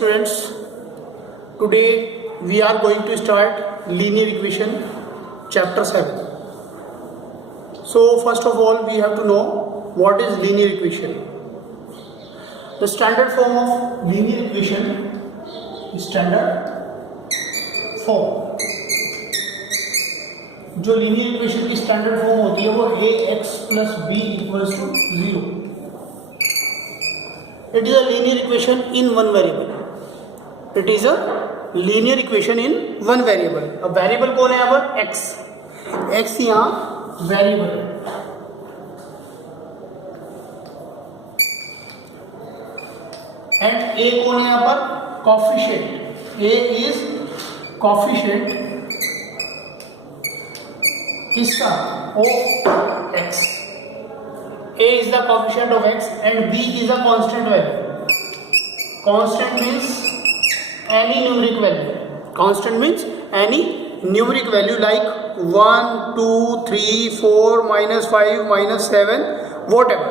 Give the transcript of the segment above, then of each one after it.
students, today we are going to start linear equation chapter 7. So first of all we have to know what is linear equation. The standard form of linear equation is standard form. जो linear equation की standard form होती है वो ax plus b equals to 0. It is a linear equation in one variable. It is a linear equation in one variable. अब variable कौन है यहाँ पर? x. x यहाँ variable है. And a कौन है यहाँ पर? Coefficient. a is coefficient किसका? of x. A is the coefficient of x and b is a constant value. Constant means any numeric value. Constant means any numeric value like 1, 2, 3, 4, -5, -7, whatever.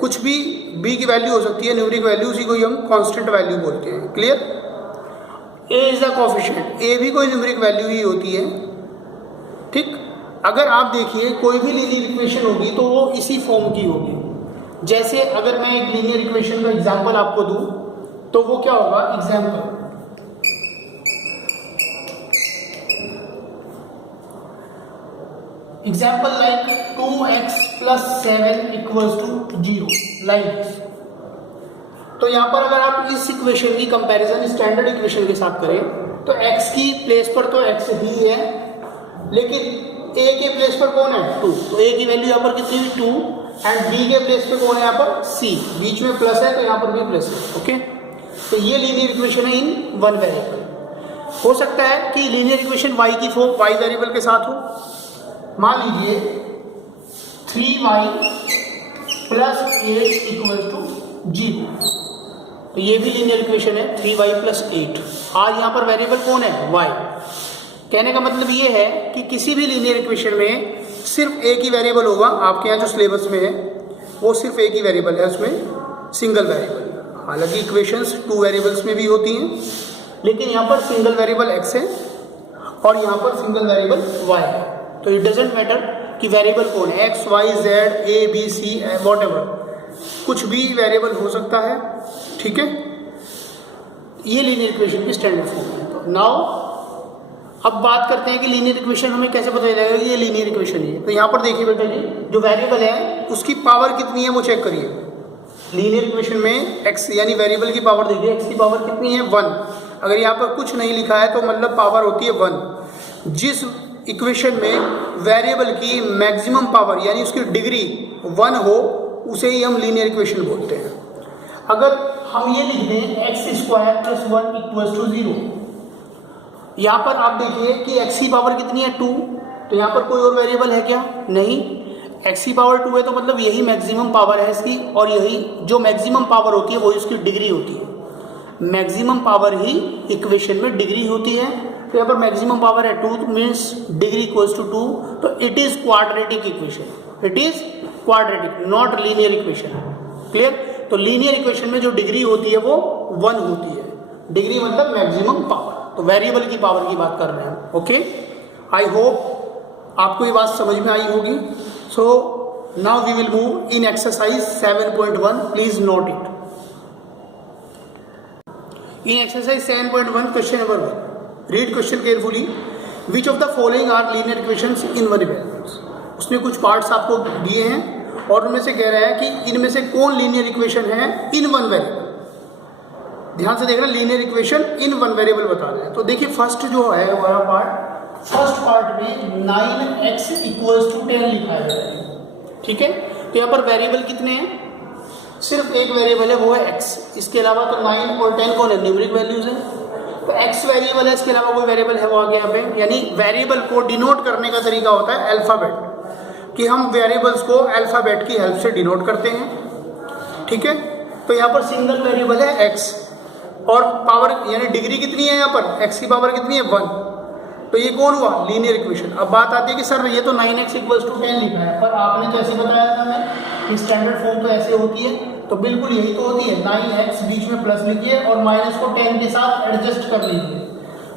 कुछ भी b की value हो सकती है, numeric value, उसी को ही हम कांस्टेंट वैल्यू बोलते हैं. Clear? a is the coefficient. a भी कोई न्यूमेरिक वैल्यू ही होती है. ठीक. अगर आप देखिए कोई भी लीनियर इक्वेशन होगी तो वो इसी फॉर्म की होगी. जैसे अगर मैं एक लीनियर इक्वेशन का एग्जांपल आपको दूं तो वो क्या होगा? Example like 2x plus 7 equals to 0 like this. तो यहाँ पर अगर आप इस इक्वेशन की कंपैरिजन स्टैंडर्ड इक्वेशन के साथ करें तो x की प्लेस पर तो x ही है, लेकिन a के प्लेस पर कौन है? 2. तो a की वैल्यू यहाँ पर कितनी हुई? 2. एंड b के प्लेस पर कौन है यहाँ पर? c. बीच में प्लस है तो यहाँ पर भी प्लस है. ओके. तो ये लीनियर इक्वेशन है इन वन वेरिएबल. हो सकता है कि लीनियर इक्वेशन y की फॉर्म y वेरिएबल के साथ हो. मान लीजिए 3y प्लस 8 इक्वल टू 0. तो ये भी लीनियर इक्वेशन है 3y प्लस 8. आज यहाँ पर वेरिएबल कौन है? y. कहने का मतलब ये है कि किसी भी लीनियर इक्वेशन में सिर्फ एक ही वेरिएबल होगा. आपके यहाँ जो सिलेबस में है वो सिर्फ एक ही वेरिएबल है, उसमें सिंगल वेरिएबल. हालांकि इक्वेशंस 2 वेरिएबल्स में भी होती हैं, लेकिन यहाँ पर सिंगल वेरिएबल x है और यहाँ पर सिंगल वेरिएबल y है. तो इट डजेंट मैटर कि वेरिएबल कौन है, x, y, z, a, b, c, whatever, कुछ भी वेरिएबल हो सकता है. ठीक है. ये लीनियर इक्वेशन की स्टैंडर्ड फॉर्म है. तो नाउ अब बात करते हैं कि लीनियर इक्वेशन हमें कैसे पता चलेगा कि ये लीनियर इक्वेशन है. तो यहाँ पर देखिए बेटा जी, जो वेरिएबल है उसकी पावर कितनी है वो चेक करिए. लीनियर इक्वेशन में x यानी वेरिएबल की पावर देखिए, x की पावर कितनी है? 1. अगर यहाँ पर कुछ नहीं लिखा है तो मतलब पावर होती है 1. जिस इक्वेशन में वेरिएबल की मैक्सिमम पावर यानी उसकी डिग्री 1 हो उसे ही हम लीनियर इक्वेशन बोलते हैं. अगर हम ये लिख दें x² + 1 इक्वल्स टू 0, यहाँ पर आप देखिए कि x की पावर कितनी है? 2. तो यहाँ पर कोई और वेरिएबल है क्या? नहीं. x की पावर 2 है तो मतलब यही मैक्सिमम पावर है इसकी, और यही जो मैक्सिमम पावर होती है वो इसकी डिग्री होती है. मैक्सिमम पावर ही इक्वेशन में डिग्री होती है. तो यहाँ पर मैक्सिमम पावर है 2 मीन्स डिग्री इक्वल्स टू 2. तो it is quadratic equation. It is quadratic, not linear equation. Clear? तो लीनियर इक्वेशन में जो डिग्री होती है वो 1 होती है. डिग्री मतलब मैक्सिमम पावर. तो वेरिएबल की पावर की बात कर रहे हैं. ओके. आई होप आपको ये बात समझ में आई होगी. So now we will move in exercise 7.1. Please note it. In exercise 7.1 question number 1. Read question carefully. Which of the following are linear equations in one variables. उसने कुछ पार्ट्स आपको दिए हैं और उनमें से कह रहा है कि इनमें से कौन लीनियर इक्वेशन है इन वन वेरिएबल. ध्यान से देखना, linear equation in one variable बता रहे हैं. तो देखिए फर्स्ट जो है हमारा पार्ट, फर्स्ट पार्ट में 9x इक्वल्स टू 10 लिखा है. ठीक है. तो यहाँ पर वेरिएबल कितने हैं? सिर्फ एक वेरिएबल है, वो है x. इसके अलावा तो 9 और 10 कौन है? न्यूमेरिक वैल्यूज है. तो x वेरिएबल है, इसके अलावा कोई वेरिएबल है वो आगे यहाँ पे. यानी वेरिएबल को डिनोट करने का तरीका होता है अल्फाबेट, कि हम वेरिएबल्स को अल्फाबेट की हेल्प से डिनोट करते हैं. ठीक है. तो यहाँ पर सिंगल वेरिएबल है x और पावर यानी डिग्री कितनी है? यहाँ पर x की पावर कितनी है? 1. तो ये कौन हुआ? Linear equation. अब बात आती है कि सर ये तो 9x इक्वल्स टू 10 लिखा है, पर आपने कैसे बताया था हमें कि स्टैंडर्ड फॉर्म तो ऐसे होती है. तो बिल्कुल यही तो होती है, 9x बीच में प्लस लिखिए और माइनस को 10 के साथ एडजस्ट कर लीजिए,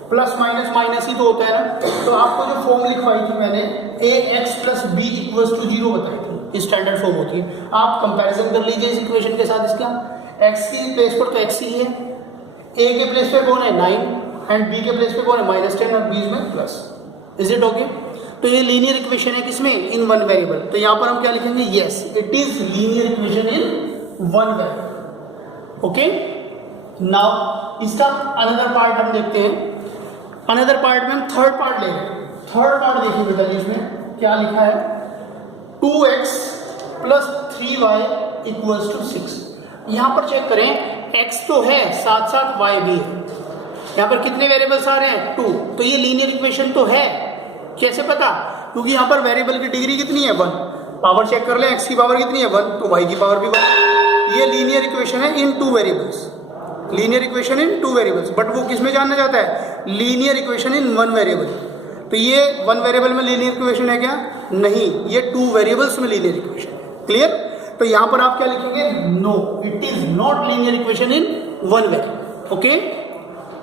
प्लस माइनस माइनस ही तो होता है ना। तो आपको जो फॉर्म लिखवाई थी मैंने ax plus b equals to 0 बताई थी, स्टैंडर्ड फॉर्म होती है। आप कंपैरिजन कर लीजिए इस इक्वेशन के साथ इसका, x की प्लेस पर तो x ही है, a के प्लेस पे कौन है 9 एंड b के प्लेस पे कौन है -10 और बीच में प्लस। Is it okay? तो ये लीनियर इक्वेशन है किसमें, इन वन वेरिएबल। तो यहाँ पर हम क्या लिखेंगे, yes it is linear equation in one variable. Okay, now इसका अनदर पार्ट हम देखते हैं। अनदर पार्ट में हम थर्ड पार्ट ले रहे हैं। थर्ड पार्ट देखिए बेटा, इसमें क्या लिखा है, 2x plus 3y equals to 6। यहाँ पर चेक करें, x तो है साथ साथ y भी है। यहाँ पर कितने वेरिएबल्स आ रहे हैं, 2। तो ये लीनियर इक्वेशन तो है। कैसे पता, क्योंकि यहाँ पर वेरिएबल की डिग्री कितनी है 1, पावर चेक कर लें, x की पावर कितनी है 1, तो y की पावर भी 1। ये लीनियर इक्वेशन है इन 2 variables, linear equation in 2 variables. But वो किस में जानना चाहता है, लीनियर इक्वेशन इन 1 वेरिएबल। तो ये 1 वेरिएबल में लीनियर इक्वेशन है क्या, नहीं, ये 2 वेरिएबल्स में लीनियर इक्वेशन है। क्लियर? तो यहाँ पर आप क्या लिखेंगे, no it is not linear equation in 1 variable. Okay,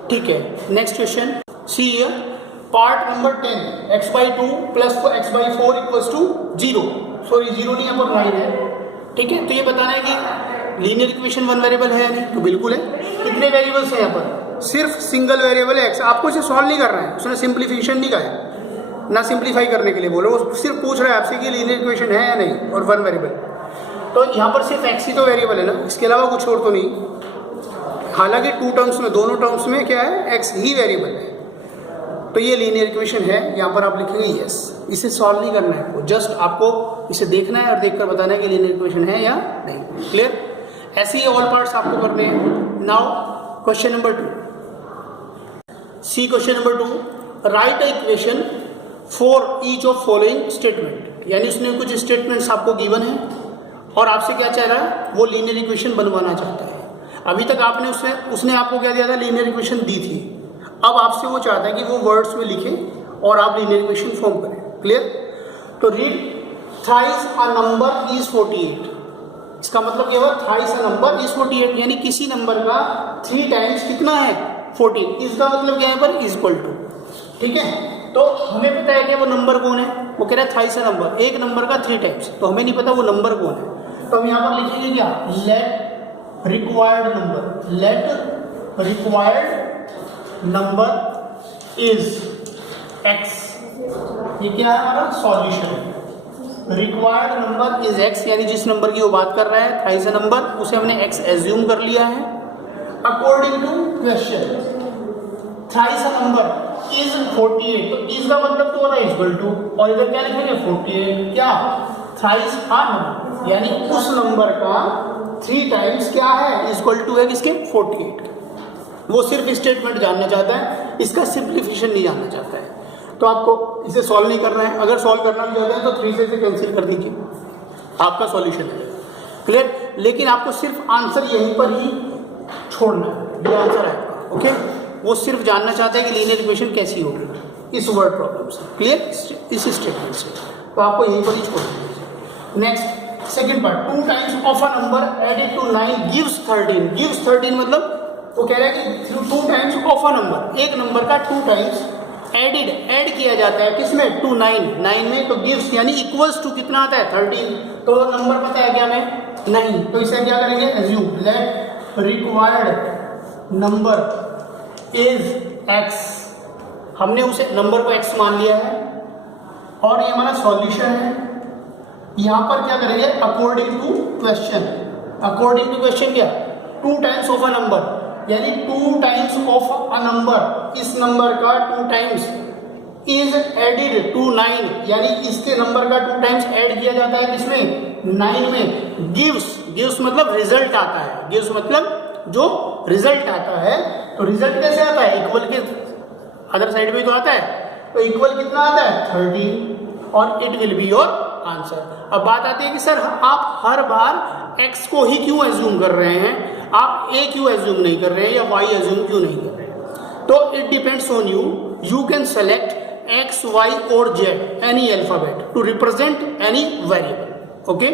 ठीक है। Next question, see here part number 10, x/2 plus x/4 equals to 0। Sorry 0 नहीं, यहाँ पर 9 है। ठीक है, तो ये बताना है कि लीनियर इक्वेशन 1 वेरिएबल है या नहीं, तो बिल्कुल है। कितने वेरिएबल्स हैं यहाँ पर, सिर्फ सिंगल वेरिएबल है x। आपको इसे सॉल्व नहीं करना है, उसने सिंप्लीफिकेशन नहीं कहा है, ना सिंप्लीफाई करने के लिए बोलो, वो सिर्फ पूछ रहा है आपसे कि लीनियर इक्वेशन है या नहीं और 1 वेरिएबल। तो यहाँ पर सिर्फ x ही तो वेरिएबल है ना, इसके अलावा कुछ और तो नहीं। हालांकि 2 टर्म्स में, दोनों टर्म्स में क्या है, x ही वेरिएबल है। तो ये लीनियर इक्वेशन है, यहाँ पर आप लिखेंगे यस। इसे सॉल्व नहीं करना है आपको, जस्ट आपको इसे देखना है और देखकर बताना है कि लीनियर इक्वेशन है या नहीं। क्लियर? ऐसे ही ऑल पार्ट्स आपको करने हैं। Now question number 2, see question number 2, right a equation for each of following statement. यानी उसने कुछ स्टेटमेंट्स आपको गिवन है और आपसे क्या चाह रहा है, वो लीनियर इक्वेशन बनवाना चाहता है। अभी तक आपने उसने आपको क्या दिया था, लीनियर इक्वेशन दी थी। अब आपसे वो चाहता है कि वो वर्ड्स में लिखें और आप लीनियर इक्वेशन फॉर्म करें। क्लियर? तो read thrice a number is 48। इसका मतलब क्या हुआ, थ्राइस अ नंबर इज 48, यानी किसी नंबर का 3 टाइम्स कितना है, 14। इसका मतलब क्या है पर इक्वल टू। ठीक है, तो हमें पता है कि वो नंबर कौन है, वो कह रहा है थ्राइस अ नंबर, एक नंबर का 3 टाइम्स, तो हमें नहीं पता वो नंबर कौन है। तो हम यहाँ पर लिखेंगे क्या, late required number, late required number is x। ये क्या है हमारा solution. Required number is x, यानी जिस नंबर की वो बात कर रहा है थ्राइस अ नंबर, उसे हमने x एज्यूम कर लिया है। According to question thrice a number is 48, तो इज का मतलब तो होता है इक्वल टू, और इधर क्या लिखेंगे 48, क्या थ्राइस अ नंबर, यानी उस नंबर का 3 टाइम्स क्या है, इक्वल टू है किसके, 48। वो सिर्फ स्टेटमेंट जानना चाहता है, इसका सिंप्लीफिकेशन नहीं जानना चाहता है। तो आपको इसे सॉल्व नहीं करना है। अगर सॉल्व करना भी चाहते हैं तो 3 से इसे कैंसिल कर दीजिए, आपका सॉल्यूशन है। क्लियर? लेकिन आपको सिर्फ आंसर यहीं पर ही छोड़ना है, जो आंसर है आपका। ओके, वो सिर्फ जानना चाहता है कि लीनियर इक्वेशन कैसी होगी इस वर्ड प्रॉब्लम से। क्लियर? इस स्टेटमेंट से, तो आपको यहीं पर ही छोड़ दीजिए। Next second part, 2 times of a number added to 9 gives 13। Gives 13 मतलब वो कह रहा है कि 2 टाइम्स ऑफ अ नंबर, एक नंबर का 2 टाइम्स ऐड किया जाता है किसमें, टू 9 में, तो गिव्स यानी इक्वल्स टू कितना आता है 13। तो नंबर पता है क्या हमें, नहीं, तो इसे क्या करेंगे, assume late required number is x। हमने उसे नंबर को x मान लिया है और ये हमारा सॉल्यूशन है। यहाँ पर क्या करेंगे, according to question. According to question क्या, 2 टाइम्स ऑफ अ नंबर, यानी 2 टाइम्स ऑफ अ नंबर, इस नंबर का 2 टाइम्स इज एडेड टू 9, यानी इसके नंबर का 2 टाइम्स ऐड किया जाता है किसमें, 9 में। गिव्स मतलब रिजल्ट आता है, गिव्स मतलब जो रिजल्ट आता है। तो रिजल्ट कैसे आता है, इक्वल के अदर साइड में तो आता है, तो इक्वल कितना आता है 13, और it will be your answer. अब बात आती है कि सर आप हर बार x को ही क्यों एज्यूम कर रहे हैं, आप a क्यों एज्यूम नहीं कर रहे हैं या y एज्यूम क्यों नहीं कर रहे हैं। तो it depends on you, you can select x, y और z, any alphabet to represent any variable. Okay,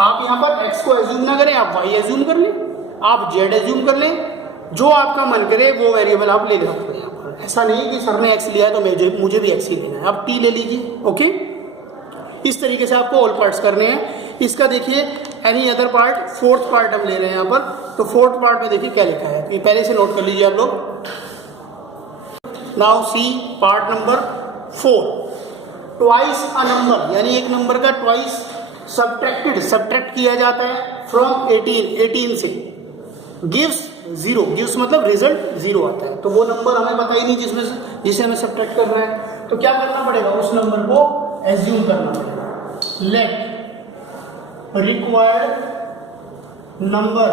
आप यहाँ पर x को एज्यूम ना करें, आप y एज्यूम कर लें, आप z एज्यूम कर लें, जो आपका मन करे वो वेरिएबल आप ले सकते हैं यहाँ पर। ऐसा नहीं कि सर ने x लिया है तो मुझे भी x ही लेना है, आप t ले लीजिए। ओके, इस तरीके से आपको ऑल पार्ट्स करने हैं। इसका देखिए any other part, fourth part हम ले रहे हैं यहाँ पर। तो फोर्थ पार्ट में देखिए क्या लिखा है, ये पहले से नोट कर लीजिए आप लोग। Now see part number 4, twice a number, यानी एक नंबर का ट्वाइस सब्ट्रैक्ट किया जाता है फ्रॉम 18 से, गिव्स 0, गिव्स मतलब रिजल्ट 0 आता है। तो वो नंबर हमें पता ही नहीं जिसे हमें सब्ट्रैक्ट करना है, तो क्या करना पड़ेगा, उस नंबर को एज्यूम करना पड़ेगा। लेट रिक्वायर्ड नंबर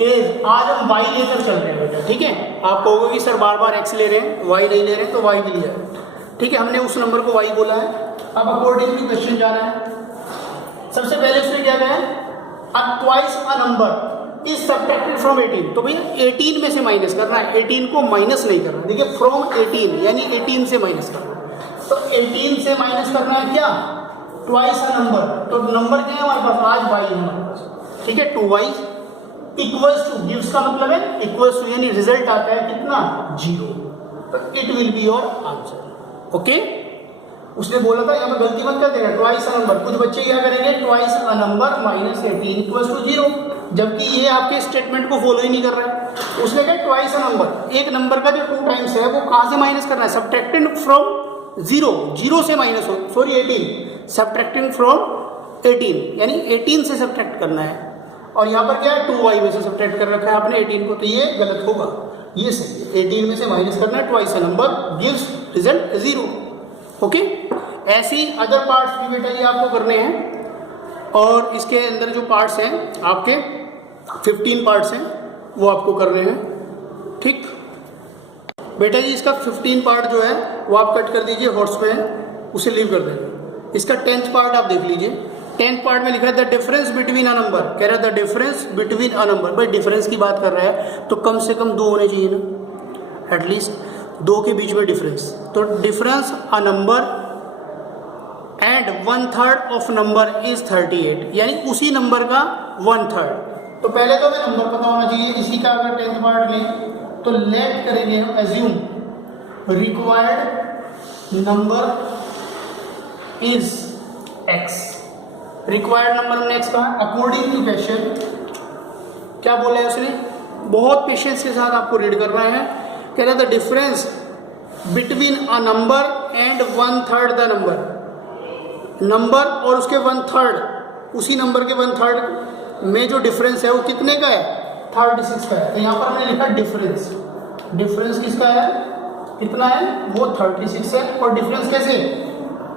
इज, आज हम y लेकर चल रहे हैं बेटा, ठीक है। आप कहोगे कि सर बार बार x ले रहे हैं, y नहीं ले रहे हैं, तो y भी लिया है, ठीक है। हमने उस नंबर को y बोला है। अब अकॉर्डिंगली क्वेश्चन जाना है। सबसे पहले उसने क्या कहा है, twice a number is subtracted from 18। तो भैया 18 में से माइनस करना है, 18 को माइनस नहीं करना। देखिए फ्रॉम 18 यानी 18 से माइनस करना है। तो 18 से माइनस करना है क्या, ट्वाइस अ नंबर। तो नंबर क्या है हमारे पास, आज y है हमारे पास, ठीक है। 2y इक्वल्स टू, गिव्स का मतलब है इक्वल्स टू, यानी रिजल्ट आता है कितना, 0। तो it will be your answer. Okay, उसने बोला था यहाँ पर गलती मत कर देना, ट्वाइस अ नंबर। कुछ बच्चे क्या करेंगे, twice a number minus 18 equals to 0, जबकि ये आपके स्टेटमेंट को फॉलो ही नहीं कर रहा है। उसने कहा ट्वाइस अ नंबर, एक नंबर का जो 2 टाइम्स है वो कहाँ से माइनस करना है, सब्ट्रैक्टेड फ्रॉम 0 से माइनस हो, सॉरी 18, सब्ट्रैक्टिंग फ्रॉम 18 यानी 18 से सब्ट्रैक्ट करना है। और यहाँ पर क्या है, 2y में से सब्ट्रैक्ट कर रखा है आपने 18 को, तो ये गलत होगा, ये सही है। 18 में से माइनस करना है, twice a number gives result 0। Okay, ऐसे ही अदर पार्ट्स भी बेटा ये आपको करने हैं। और इसके अंदर जो पार्ट्स हैं आपके 15 पार्ट्स हैं, वो आपको करने हैं, ठीक बेटा जी। इसका 15 पार्ट जो है वो आप कट कर दीजिए, हॉर्स में है उसे लीव कर देंगे। इसका 10th पार्ट आप देख लीजिए। 10th पार्ट में लिखा है the difference between a number, कह रहा है the difference between a number. भाई डिफरेंस की बात कर रहा है तो कम से कम 2 होने चाहिए ना, एटलीस्ट 2 के बीच में डिफरेंस। तो difference a number and 1/3 of number is 38, यानी उसी नंबर का 1/3। तो पहले तो हमें नंबर पता होना चाहिए। इसी का अगर 10th पार्ट लें तो लेट करेंगे हम assume required number is x। Required number हमने x कहा। अकॉर्डिंग टू क्वेश्चन क्या बोला है उसने, बहुत पेशेंस के साथ आपको रीड करना है। कह रहा the difference between a number and 1/3 the number और उसके 1/3, उसी नंबर के 1/3 में जो डिफरेंस है वो कितने का है, 36 का है। तो यहाँ पर हमने लिखा डिफरेंस, डिफरेंस किसका है, कितना है, वो 36 है। और डिफरेंस कैसे,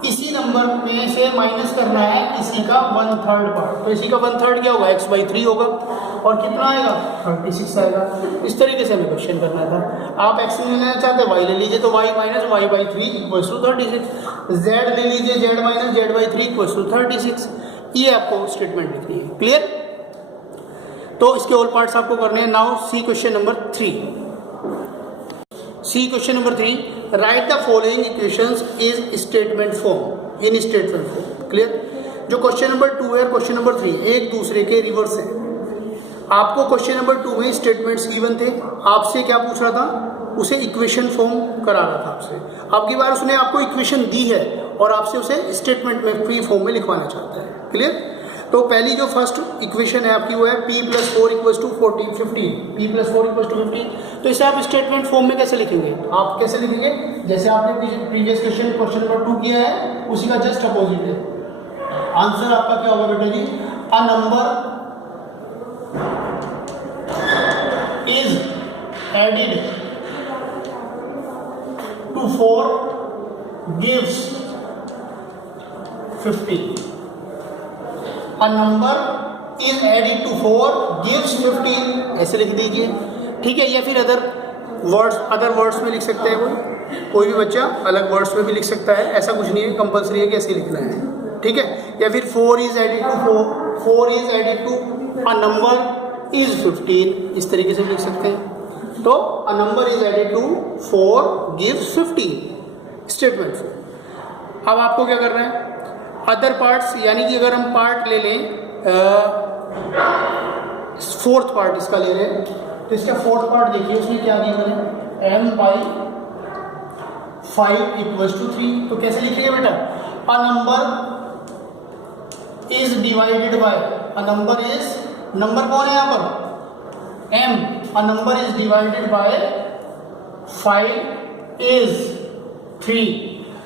इसी नंबर में से माइनस करना है इसी का 1/3 पार्ट। तो इसी का 1/3 क्या होगा, x/3 होगा, और कितना आएगा, 36 आएगा। इस तरीके से हमें क्वेश्चन करना था। आप x नहीं लेना चाहते y ले लीजिए, तो y minus y/3 equals to 36, z ले लीजिए, z minus z/3 equals to 36। ये आपको स्टेटमेंट लिखनी है, क्लियर। तो इसके ऑल पार्ट्स आपको करने हैं। Now see question number 3। See question number 3, right the following equations is statement form, in statement form, clear. जो क्वेश्चन नंबर 2 है और क्वेश्चन नंबर 3 एक दूसरे के रिवर्स है। आपको क्वेश्चन नंबर 2 में स्टेटमेंट्स गिवन थे, आपसे क्या पूछ रहा था, उसे इक्वेशन फॉर्म करा रहा था आपसे। अब की बार उसने आपको इक्वेशन दी है और आपसे उसे स्टेटमेंट में फ्री फॉर्म में लिखवाना चाहता है, क्लियर। तो पहली जो फर्स्ट इक्वेशन है आपकी वो है p+4 = 15, p+4 = 15। तो इसे आप स्टेटमेंट फॉर्म में कैसे लिखेंगे, आप कैसे लिखेंगे, जैसे आपने प्रीवियस क्वेश्चन नंबर 2 किया है उसी का जस्ट अपोजिट है। आंसर आपका क्या होगा बेटा जी, a number is added to 4 gives 50। A number is added to 4 gives 15, ऐसे लिख दीजिए, ठीक है। या फिर अदर वर्ड्स में लिख सकते हैं, कोई भी बच्चा अलग वर्ड्स में भी लिख सकता है, ऐसा कुछ नहीं है, कंपलसरी है कि ऐसे लिखना है, ठीक है। या फिर 4 is added to a number is 15, इस तरीके से लिख सकते हैं। तो a number is added to 4 gives 15, statement form. अब आपको क्या करना है, अदर पार्ट्स, यानी कि अगर हम पार्ट ले लें फोर्थ पार्ट इसका ले रहे हैं, तो इसका फोर्थ पार्ट देखिए, उसमें क्या दिया मैंने, m बाई 5 इक्वल्स टू 3। तो कैसे लिखेंगे बेटा, अ number is divided by, a number is, number कौन है यहाँ पर, m, a number is divided by 5 is 3।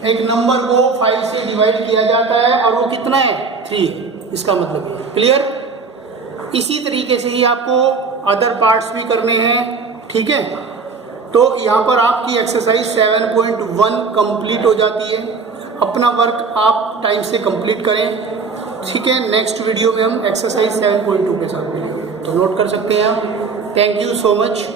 एक नंबर को 5 से डिवाइड किया जाता है और वो कितना है, 3 है, इसका मतलब है। क्लियर। इसी तरीके से ही आपको अदर पार्ट्स भी करने हैं, ठीक है। तो यहाँ पर आपकी एक्सरसाइज 7.1 कंप्लीट हो जाती है। अपना वर्क आप टाइम से कंप्लीट करें, ठीक है। नेक्स्ट वीडियो में हम एक्सरसाइज 7.2 के साथ मिलेंगे, तो नोट कर सकते हैं आप। Thank you so much.